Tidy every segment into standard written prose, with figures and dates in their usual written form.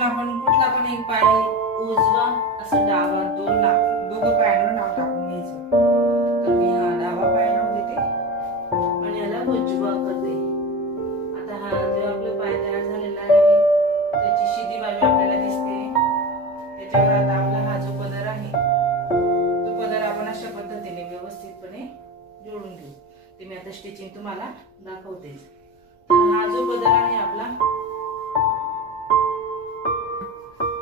अजून आपण कुठला पण एक पाय उजवा असं डावा दोघं पायांवर नाव टाकून घ्यायचं. तर मी हा डावा पाय नाव देते आणि याला उजवा करते. आता हा जो आपला पाय तयार झालेला आहे त्याची शिदी बाजू आपल्याला दिसते. त्याच्यावर आता आपला हा जो पदर आहे तो पदर आपण अशा पद्धतीने व्यवस्थितपणे जोडून घेऊ. ते मी आता स्टिचिंग तुम्हाला दाखवते. तर हा जो पदर आहे आपला,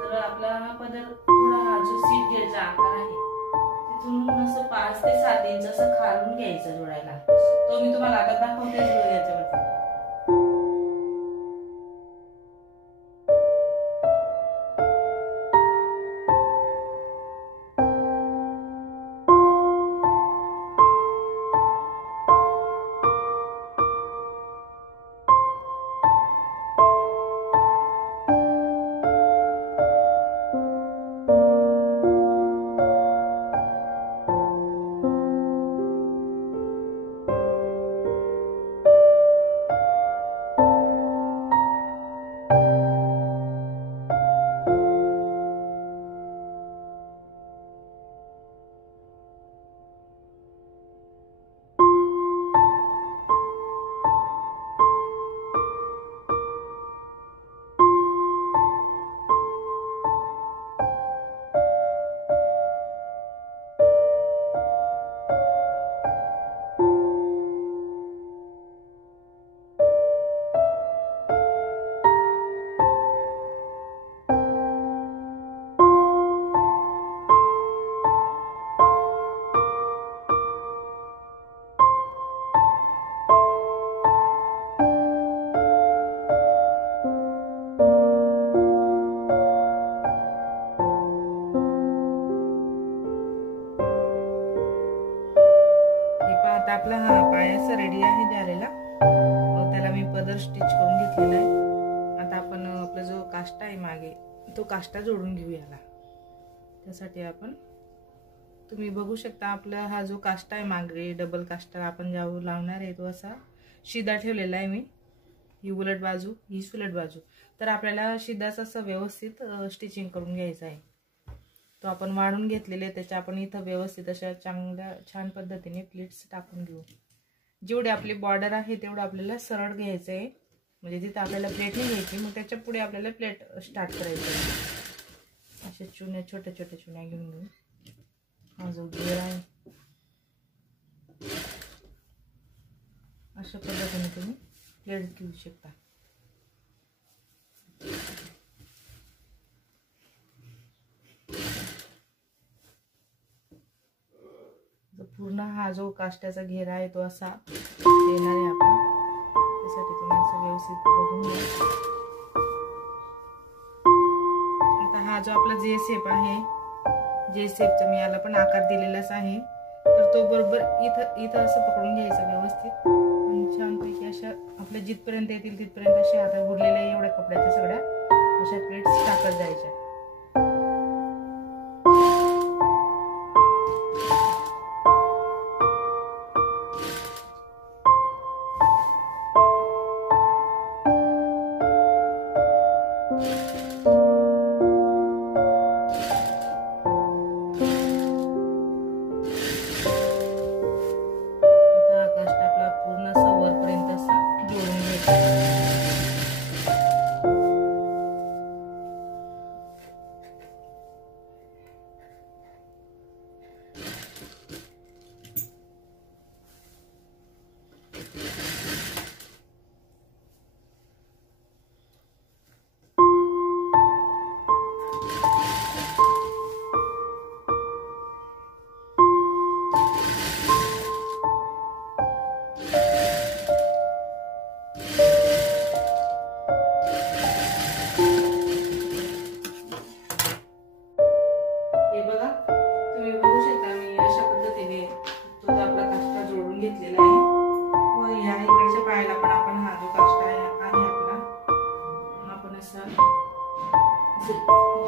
तर आपला हा पदर थोडा हा जो सीट घ्यायचा आकार आहे तिथून असं 5 ते 7 इंच असं खालून घ्यायचं जोडायला. तो मी तुम्हाला आता दाखवते याच्यावरती. आपला हा पाय असा रेडी आहे झालेला. त्याला मी पदर स्टिच करून घेतलेला आहे. आता आपण आपला जो काष्टा आहे मागे तो काष्टा जोडून घेऊ याला. त्यासाठी आपण तुम्ही बघू शकता आपला हा जो काष्टा आहे मागे डबल काष्टा आपण ज्यावर लावणार आहे तो असा शिदा ठेवलेला आहे मी. ही उलट बाजू ही सुलट बाजू. तर आपल्याला शिदाच असं व्यवस्थित स्टिचिंग करून घ्यायचं आहे. तो आपण वाढून घेतलेले त्याच्या आपण इथं व्यवस्थित अशा चांगल्या छान पद्धतीने प्लेट्स टाकून घेऊ. जेवढी आपली बॉर्डर आहे तेवढं आपल्याला सरळ घ्यायचं आहे. म्हणजे तिथं आपल्याला प्लेट नाही घ्यायची, मग त्याच्या पुढे आपल्याला प्लेट स्टार्ट करायचं आहे. अशा चुन्या छोट्या छोट्या चुन्या घेऊन घेऊ. हा जो घेर आहे अशा पद्धतीने तुम्ही प्लेट घेऊ शकता. पूर्ण हा जो काष्ट्याचा घेरा आहे तो असा येणार आहे आपण. त्यासाठी तुम्ही असं व्यवस्थित बघून घ्या. आता हा जो आपला जे शेप आहे, जे शेपचा मी याला पण आकार दिलेलाच आहे. तर तो बरोबर इथं असं पकडून घ्यायचं व्यवस्थित आणि छानपैकी अशा आपल्या जिथपर्यंत येतील तिथपर्यंत अशा आता उरलेल्या एवढ्या कपड्याच्या सगळ्या अशा प्लेट्स टाकत जायच्या.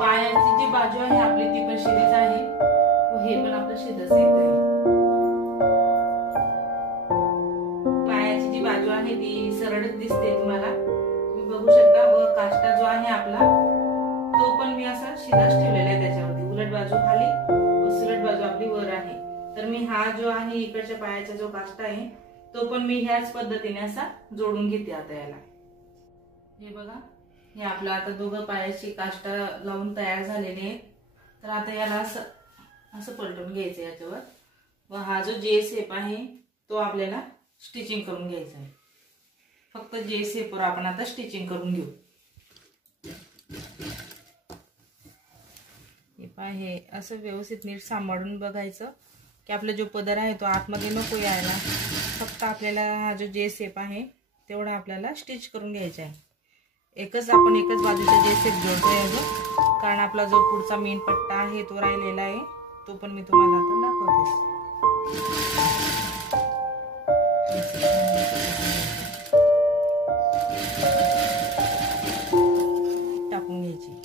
पायाची जी बाजू आहे आपली ती पण शिरीच आहे व हे पण आपलं शिरच आहे. पायाची जी बाजू आहे ती सरळच दिसते तुम्हाला, तुम्ही बघू शकता. व काष्टा जो आहे आपला शिराच ठेवलेला आहे त्याच्यावरती, उलट बाजू खाली व सुलट बाजू आपली वर आहे. तर मी हा जो आहे इकडच्या पायाचा जो काष्टा आहे तो पण मी ह्याच पद्धतीने असा जोडून घेते आता याला. हे बघा, हे आपलं आता दोघं पायाची काष्टा लावून तयार झालेले आहे. तर आता याला असं पलटून घ्यायचं याच्यावर व हा जो जे शेप आहे तो आपल्याला स्टिचिंग करून घ्यायचा आहे. फक्त जे शेपवर आपण आता स्टिचिंग करून घेऊ. हे पाय हे असं व्यवस्थित नीट सांभाळून बघायचं की आपला जो पदर आहे तो आतमध्ये नको यायला. फक्त आपल्याला हा जो जे शेप आहे तेवढा आपल्याला स्टिच करून घ्यायचा आहे. एकच बाजूचा जे शेप जोडतोय अजून, कारण आपला जो पुढचा मेन पट्टा आहे तो राहिलेला आहे. तो पण मी तुम्हाला आता दाखवते. टाकून घ्यायची.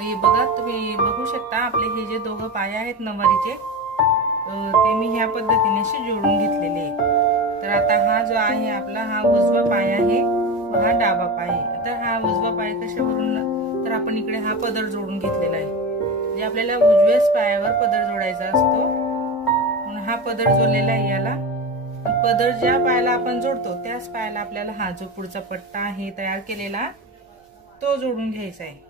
हे बघा, तुम्ही बघू शकता आपले हे जे दोघं पाय आहेत नवारीचे ते मी ह्या पद्धतीने असे जोडून घेतलेले आहे. तर आता हा जो आहे आपला हा उजवा पाय आहे व हा डावा पाय आहे. तर हा उजवा पाय कशावरून, तर आपण इकडे हा पदर जोडून घेतलेला आहे. जे आपल्याला उजव्याच पायावर पदर जोडायचा असतो म्हणून हा पदर जोडलेला आहे याला. पदर ज्या पायाला आपण जोडतो त्याच पायाला आपल्याला हा जो पुढचा पट्टा आहे तयार केलेला तो जोडून घ्यायचा आहे.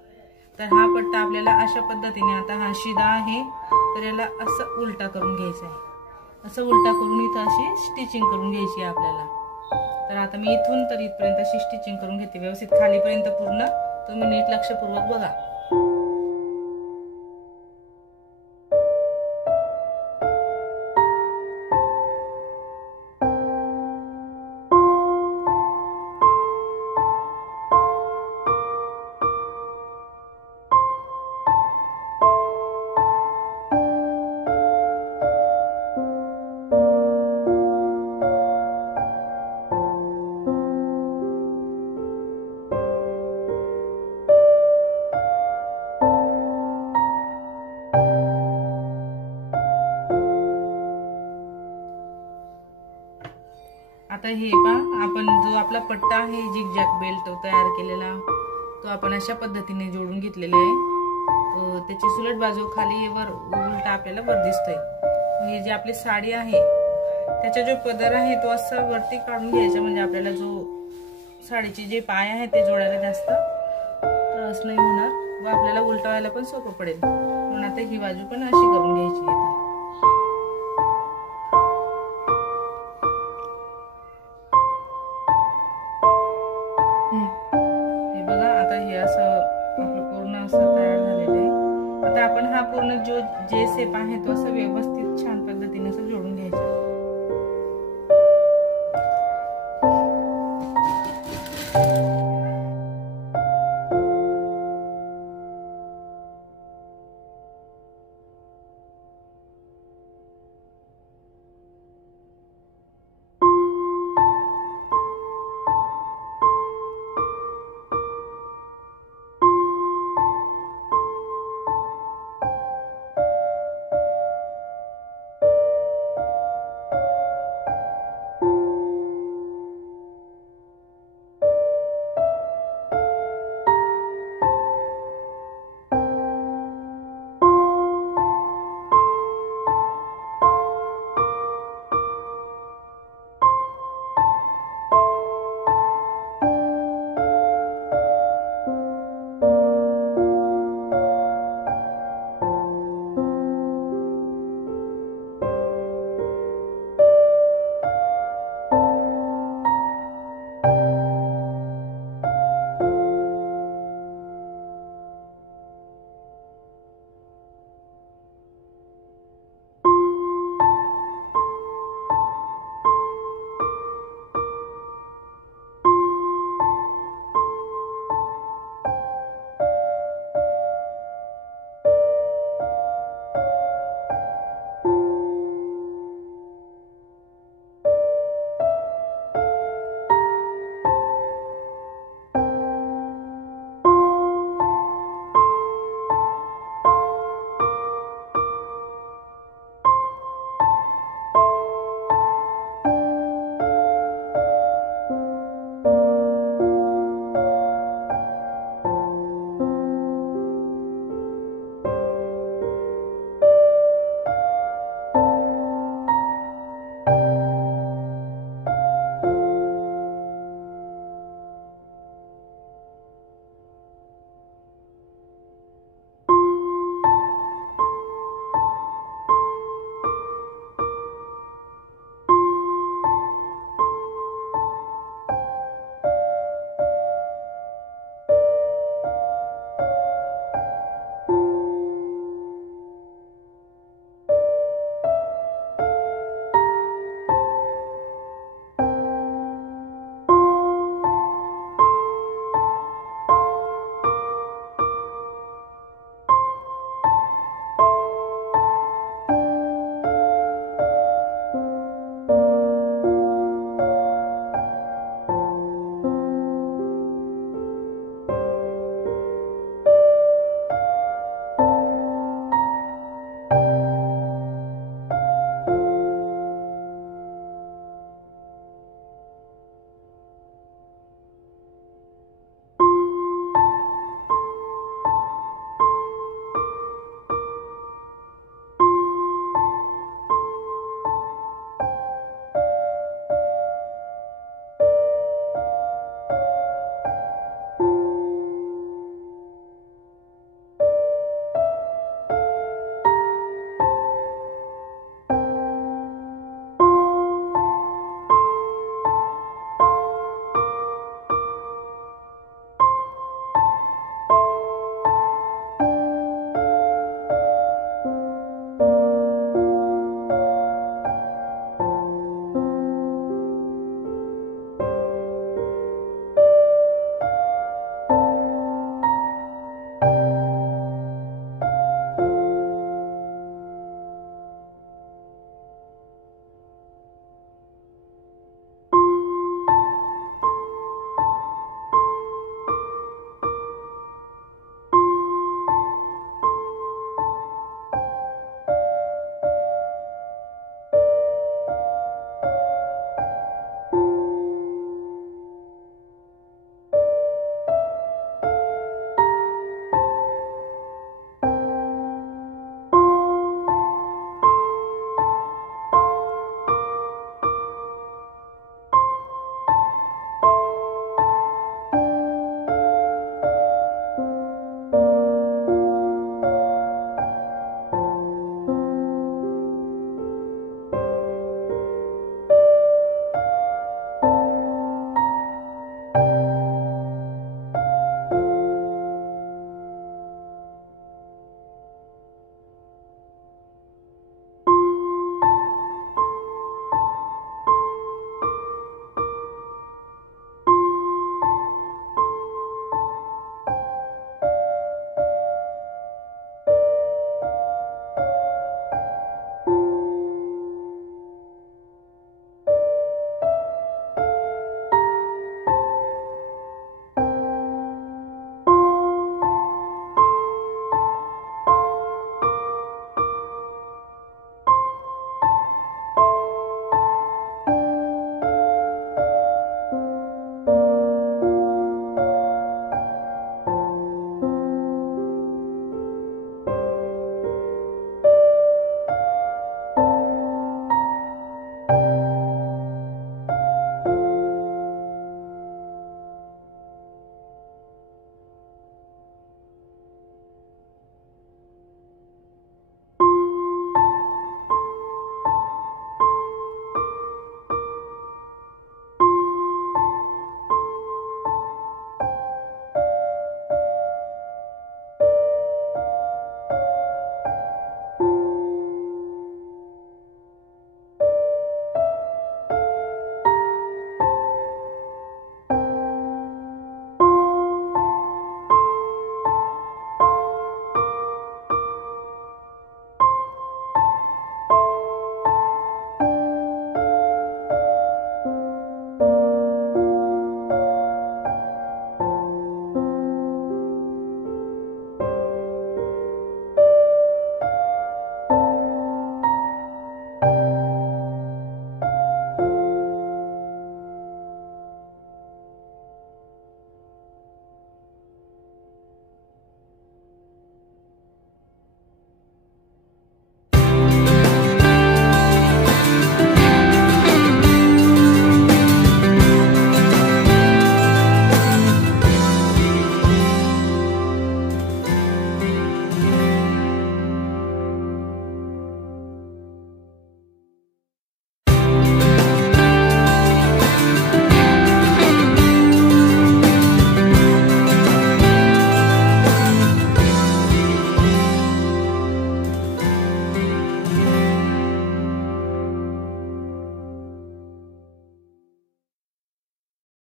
तर हा पट्टा आपल्याला अशा पद्धतीने, आता हा शिदा आहे तर याला असं उलटा करून घ्यायचा आहे. असं उलटा करून इथं अशी स्टिचिंग करून घ्यायची आहे आपल्याला. तर आता मी इथून तर इथपर्यंत अशी स्टिचिंग करून घेते व्यवस्थित खालीपर्यंत पूर्ण. तुम्ही नीट लक्षपूर्वक बघा. आता हे पहा, आपण जो आपला पट्टा आहे झिगझॅग बेल्ट तयार केलेला, तो आपण अशा पद्धतीने जोडून घेतलेला आहे. त्याची सुलट बाजू खाली वर उलटा आपल्याला वर दिसतोय. हे जे आपली साडी आहे त्याचा जो पदर आहे तो असा वरती काढून घ्यायचा, म्हणजे आपल्याला जो साडीचे जे पाय आहे ते जोडायला जास्त त्रास नाही होणार व आपल्याला उलटवायला पण सोपं पडेल. म्हणून आता ही बाजू पण अशी करून घ्यायची आहे. हे बघा, आता हे असं आपलं पूर्ण असं तयार झालेलं आहे. आता आपण हा पूर्ण जो जे शेप आहे तो असं व्यवस्थित छान पद्धतीने असं जोडून घ्यायचा.